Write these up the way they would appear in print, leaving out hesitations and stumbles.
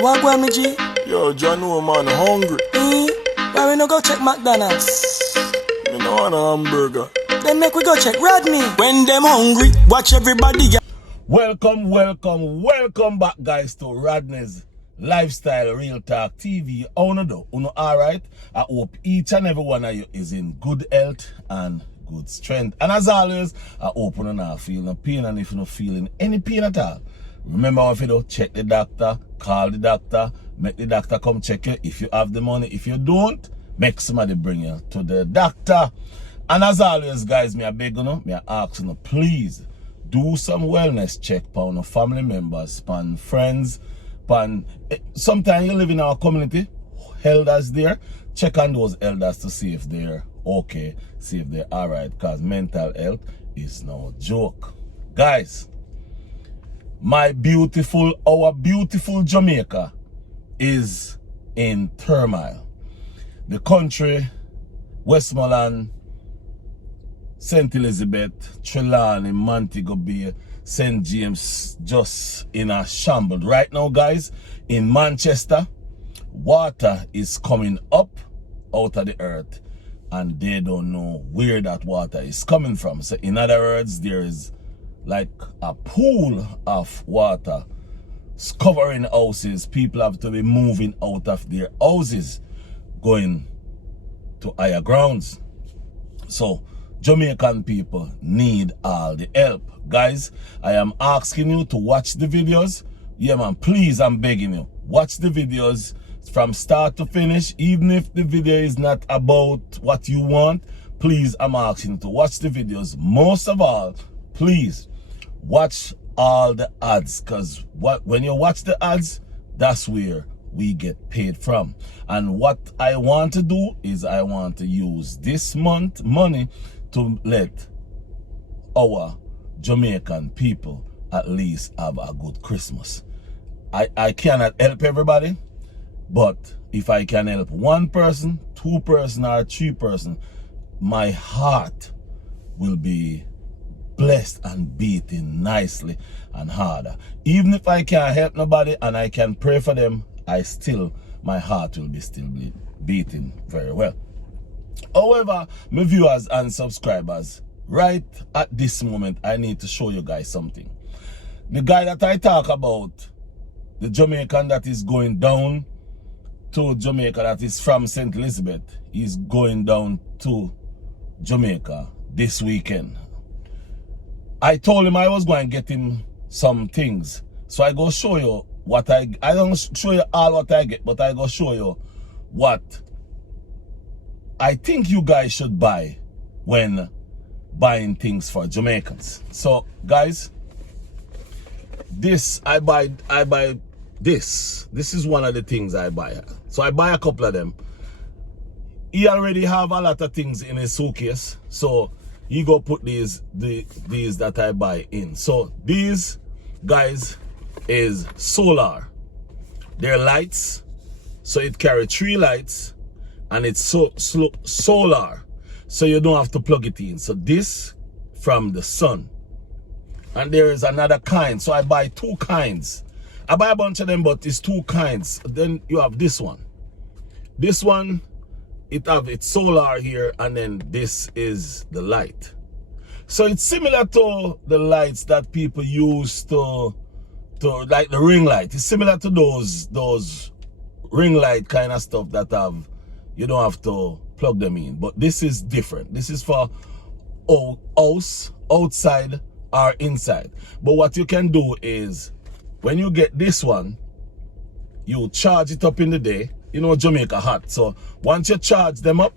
What go me G? Yo, John, no man, hungry. Why we no go check McDonald's? Me no want a hamburger. Then make we go check Rodney. When them hungry, watch everybody. Welcome back, guys, to Rodney's Lifestyle Real Talk TV. Uno alright? I hope each and every one of you is in good health and good strength. And as always, I hope you not feel no pain, and if you're not feeling any pain at all, remember if you do, check the doctor, call the doctor, make the doctor come check you if you have the money. If you don't, make somebody bring you to the doctor. And as always, guys, me I beg you, me I ask you, please do some wellness check on family members, pan friends, pan. Sometimes you live in our community, elders there. Check on those elders to see if they're okay, see if they're alright, because mental health is no joke. Guys, our beautiful Jamaica is in turmoil. The country, Westmoreland, St. Elizabeth, Trelawney, Montego Bay, St. James, just in a shambles. Right now, guys, in Manchester, water is coming up out of the earth, and they don't know where that water is coming from. So in other words, there is like a pool of water covering houses. People have to be moving out of their houses, going to higher grounds. So Jamaican people need all the help. Guys, I am asking you to watch the videos. Yeah, man, please, I'm begging you. Watch the videos from start to finish. Even if the video is not about what you want, please, I'm asking you to watch the videos. Most of all, please, watch all the ads, because when you watch the ads, that's where we get paid from. And what I want to do is I want to use this month money to let our Jamaican people at least have a good Christmas. I cannot help everybody, but if I can help one person, two person, or three person, my heart will be blessed and beating nicely and harder. Even if I can't help nobody and I can pray for them, my heart will be still beating very well. However, my viewers and subscribers, right at this moment, I need to show you guys something. The guy that I talk about, the Jamaican that is going down to Jamaica, that is from St. Elizabeth, is going down to Jamaica this weekend. I told him I was going to get him some things. So I go show you what I don't show you all what I get, but I go show you what I think you guys should buy when buying things for Jamaicans. So guys, I buy this. This is one of the things I buy. So I buy a couple of them. He already have a lot of things in his suitcase, so he go put these that I buy in. So these guys is solar. They're lights, so it carry 3 lights, and it's solar, so you don't have to plug it in. So this from the sun. And there is another kind, so I buy 2 kinds. I buy a bunch of them, but it's 2 kinds. Then you have this one. This one, it's solar here, and then this is the light. So it's similar to the lights that people use to like the ring light. It's similar to those ring light kind of stuff that you don't have to plug them in. But this is different. This is for house, outside or inside. But what you can do is, when you get this one, you charge it up in the day. You know, Jamaica hot. So once you charge them up,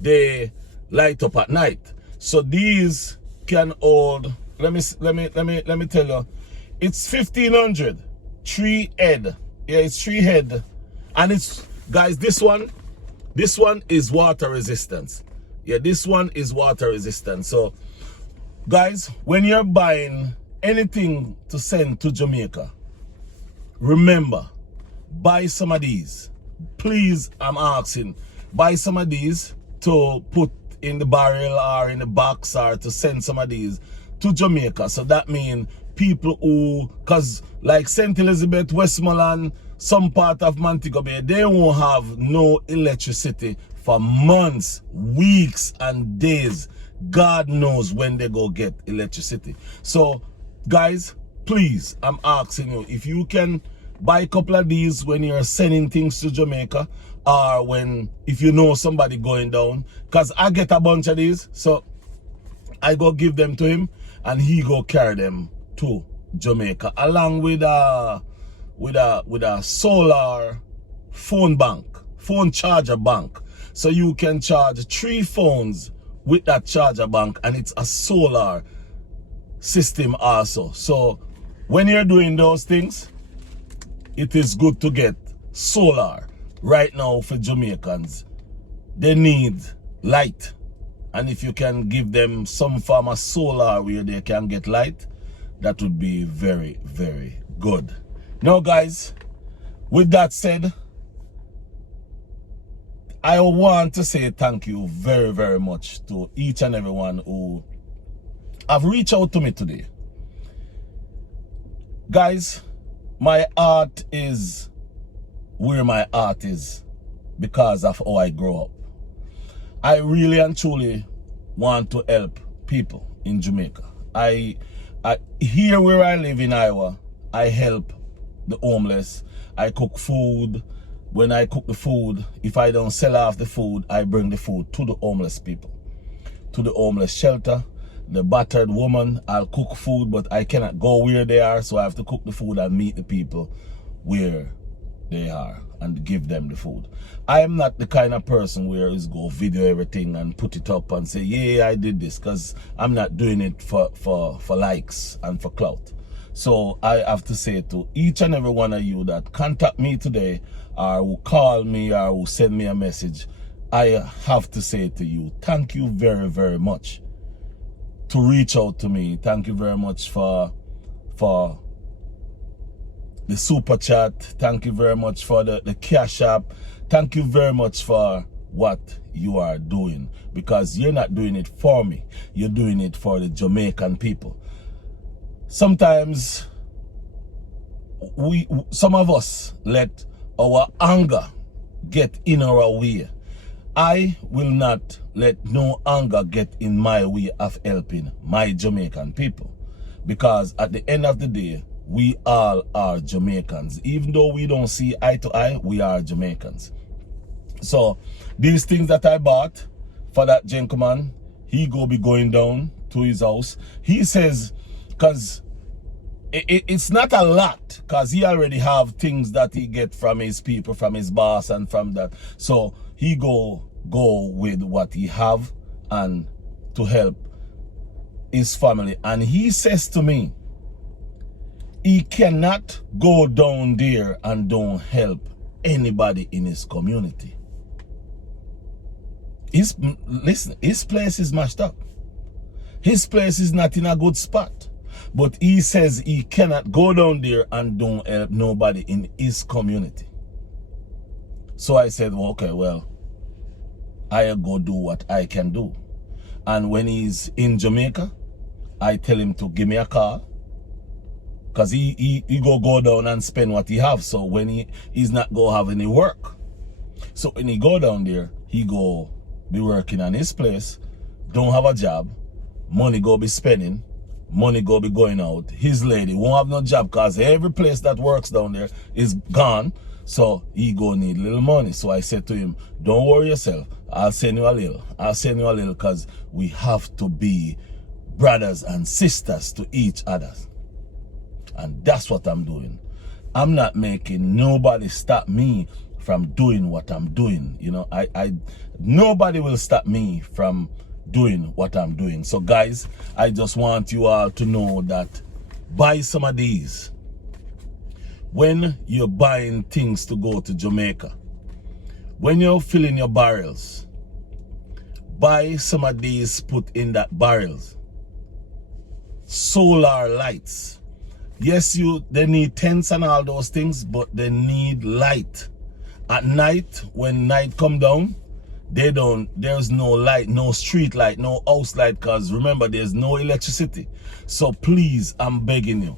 they light up at night. So these can hold, let me tell you, it's 1,500, 3 head. Yeah, it's 3 head. And it's, guys, this one is water resistant. Yeah, this one is water resistant. So guys, when you're buying anything to send to Jamaica, remember, buy some of these. Please, I'm asking, buy some of these to put in the barrel or in the box, or to send some of these to Jamaica. So that means people who, cause like St. Elizabeth, Westmoreland, some part of Montego Bay, they won't have no electricity for months, weeks, and days. God knows when they go get electricity. So, guys, please, I'm asking you, if you can buy a couple of these when you're sending things to Jamaica, or if you know somebody going down, because I get a bunch of these, so I go give them to him, and he go carry them to Jamaica, along with a solar phone charger bank. So you can charge 3 phones with that charger bank, and it's a solar system also. So when you're doing those things, it is good to get solar. Right now for Jamaicans, they need light, and if you can give them some form of solar where they can get light, that would be very, very good. Now guys, with that said, I want to say thank you very, very much to each and everyone who have reached out to me today. Guys, my heart is where my heart is because of how I grew up. I really and truly want to help people in Jamaica. I here where I live in Iowa, I help the homeless. I cook food. When I cook the food, if I don't sell off the food, I bring the food to the homeless people, to the homeless shelter. The battered woman, I'll cook food, but I cannot go where they are, so I have to cook the food and meet the people where they are and give them the food. I am not the kind of person where is go video everything and put it up and say, yeah, I did this, because I'm not doing it for likes and for clout. So I have to say to each and every one of you that contact me today, or who call me, or who send me a message, I have to say to you, thank you very, very much to reach out to me. Thank you very much for the super chat. Thank you very much for the cash app. Thank you very much for what you are doing, because you're not doing it for me. You're doing it for the Jamaican people. Sometimes some of us let our anger get in our way. I will not let no anger get in my way of helping my Jamaican people, because at the end of the day, we all are Jamaicans. Even though we don't see eye to eye, we are Jamaicans. So these things that I bought for that gentleman, he go be going down to his house. He says, because it's not a lot, because he already have things that he get from his people, from his boss, and from that. So he go with what he have and to help his family. And he says to me, he cannot go down there and don't help anybody in his community. Listen, his place is mashed up. His place is not in a good spot. But he says he cannot go down there and don't help nobody in his community. So I said, well, okay, well, I go do what I can do. And when he's in Jamaica, I tell him to give me a call, because he go down and spend what he have. So when he's not go have any work. So when he go down there, he go be working on his place, don't have a job, money go be spending, money go be going out. His lady won't have no job, because every place that works down there is gone. So he go need little money. So I said to him, don't worry yourself, I'll send you a little. I'll send you a little, because we have to be brothers and sisters to each other. And that's what I'm doing. I'm not making nobody stop me from doing what I'm doing. You know, nobody will stop me from doing what I'm doing. So guys, I just want you all to know that buy some of these. When you're buying things to go to Jamaica, when you're filling your barrels, buy some of these, put in that barrels. Solar lights. Yes, they need tents and all those things, but they need light. At night, when night come down, there's no light, no street light, no house light, because remember, there's no electricity. So please, I'm begging you.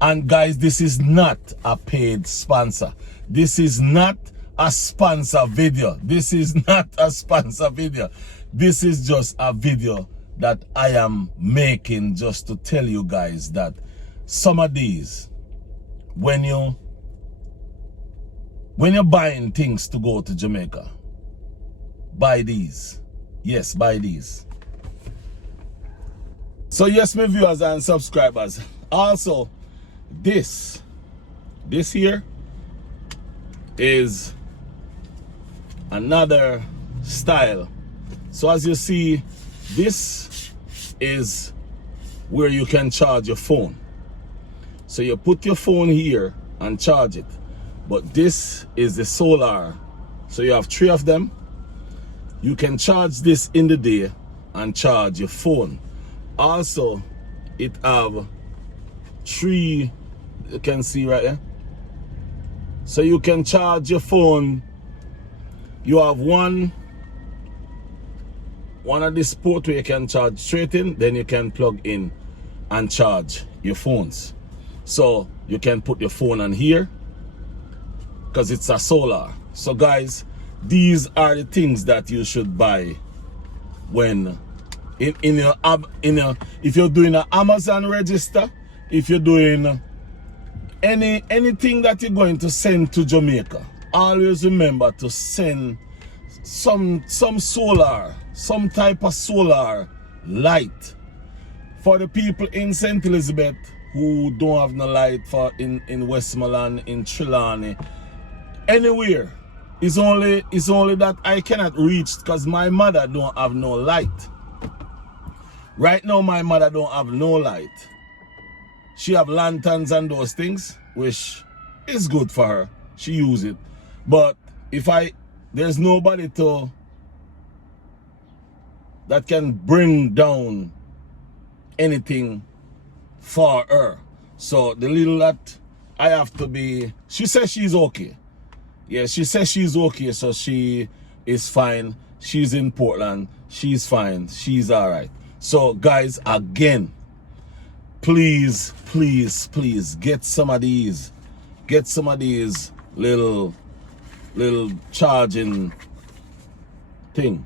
And guys, this is not a paid sponsor. This is not a sponsor video. This is not a sponsor video. This is just a video that I am making just to tell you guys that some of these, when you're buying things to go to Jamaica, buy these. Yes, buy these. So yes, my viewers and subscribers, also this here is another style. So as you see, this is where you can charge your phone. So you put your phone here and charge it. But this is the solar. So you have 3 of them. You can charge this in the day and charge your phone. Also, it have 3, you can see right there. So you can charge your phone. You have one of this port where you can charge straight in, then you can plug in and charge your phones. So you can put your phone on here because it's a solar. So guys, these are the things that you should buy when if you're doing an Amazon register, if you're doing anything that you're going to send to Jamaica, always remember to send some solar, some type of solar light. For the people in St. Elizabeth who don't have no light, for in Westmoreland, in Trelawney, anywhere, it's only that I cannot reach because my mother don't have no light. Right now my mother don't have no light. She have lanterns and those things, which is good for her. She use it. But there's nobody that can bring down anything for her. So the little that I have to be, she says she's okay. Yeah, she says she's okay, so she is fine. She's in Portland. She's fine. She's all right. So guys, again, please, please, please get some of these. Get some of these little charging thing.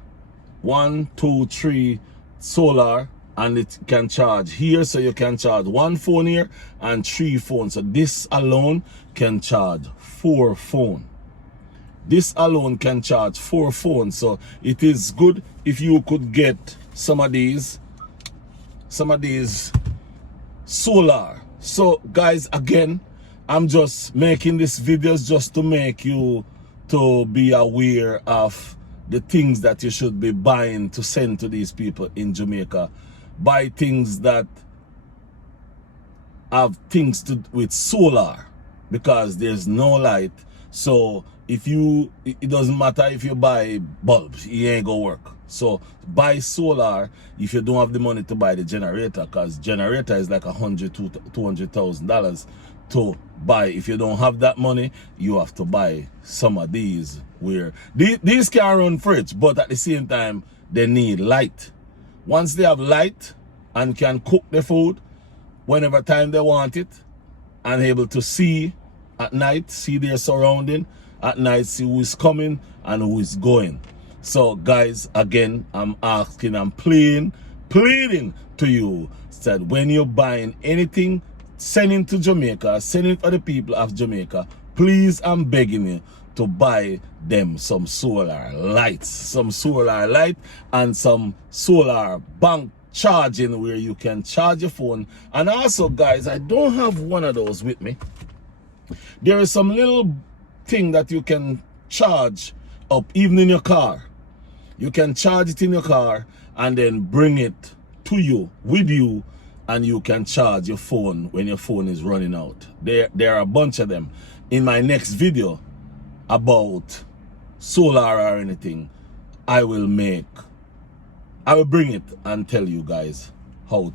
1, 2, 3 solar, and it can charge here, so you can charge 1 phone here and 3 phones. So this alone can charge 4 phones. This alone can charge 4 phones. So it is good if you could get some of these solar. So guys, again, I'm just making these videos just to make you to be aware of the things that you should be buying to send to these people in Jamaica. Buy things that have things to with solar, because there's no light. So if it doesn't matter if you buy bulbs, it ain't gonna work. So buy solar if you don't have the money to buy the generator, because generator is like $100,000 to $200,000 to buy. If you don't have that money, you have to buy some of these where these can run fridge, but at the same time they need light. Once they have light and can cook the food whenever time they want it, and able to see at night, see their surrounding at night, see who is coming and who is going. So guys, again, I'm asking, I'm pleading to you, said when you're buying anything, sending to Jamaica, sending for the people of Jamaica, please, I'm begging you to buy them some solar lights, and some solar bank charging where you can charge your phone. And also guys, I don't have one of those with me. There is some little thing that you can charge up even in your car. You can charge it in your car and then bring it to you, with you, and you can charge your phone when your phone is running out. There are a bunch of them. In my next video about solar or anything, I will bring it and tell you guys how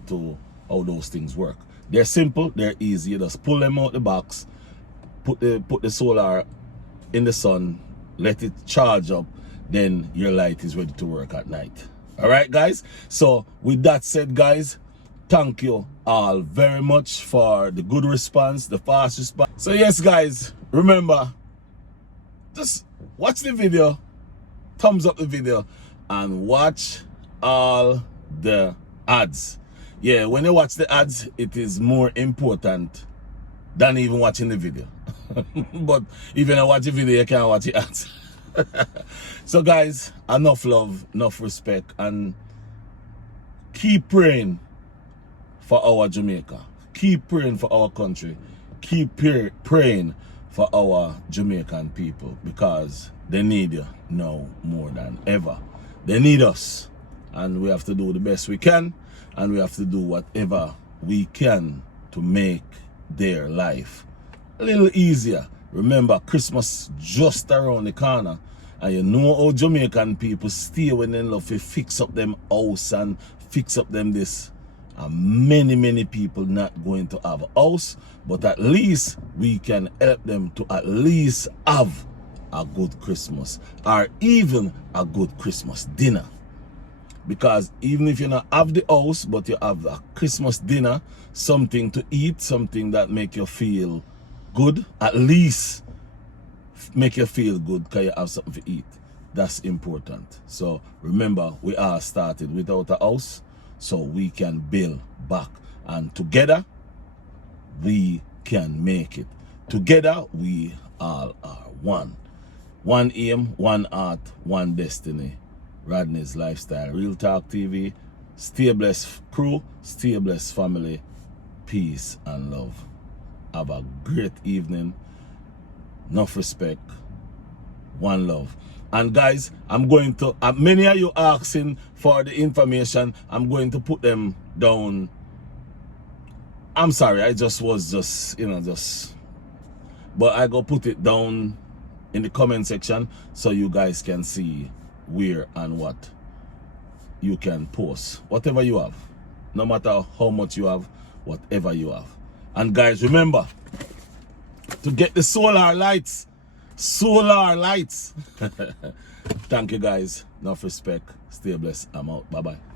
those things work. They're simple, they're easy. You just pull them out the box, put the solar in the sun, let it charge up, then your light is ready to work at night. All right, guys? So with that said, guys, thank you all very much for the good response, the fast response. So yes, guys, remember, just watch the video, thumbs up the video, and watch all the ads. Yeah, when you watch the ads, it is more important than even watching the video. But if you don't watch the video, you can't watch the ads. So guys, enough love, enough respect, and keep praying for our Jamaica. Keep praying for our country. Keep praying for our Jamaican people, because they need you now more than ever. They need us, and we have to do the best we can, and we have to do whatever we can to make their life a little easier. Remember, Christmas just around the corner, and you know how Jamaican people stay when they love to fix up them house and fix up them this. And many people not going to have a house, but at least we can help them to at least have a good Christmas, or even a good Christmas dinner. Because even if you not have the house, but you have a Christmas dinner, something to eat, something that make you feel good, at least make you feel good because you have something to eat. That's important. So remember, we all started without a house, so we can build back, and together we can make it. Together we all are one. One aim, one heart, one destiny. Rodney's Lifestyle Real Talk TV. Stay blessed, crew. Stay blessed, family. Peace and love. Have a great evening. Enough respect. One love. And guys, I'm going to, many of you asking for the information, I'm going to put them down. I'm sorry, I just was but I go put it down in the comment section so you guys can see where and what you can post. Whatever you have, no matter how much you have, whatever you have. And guys, remember to get the solar lights. Thank you guys. Enough respect. Stay blessed. I'm out. Bye-bye.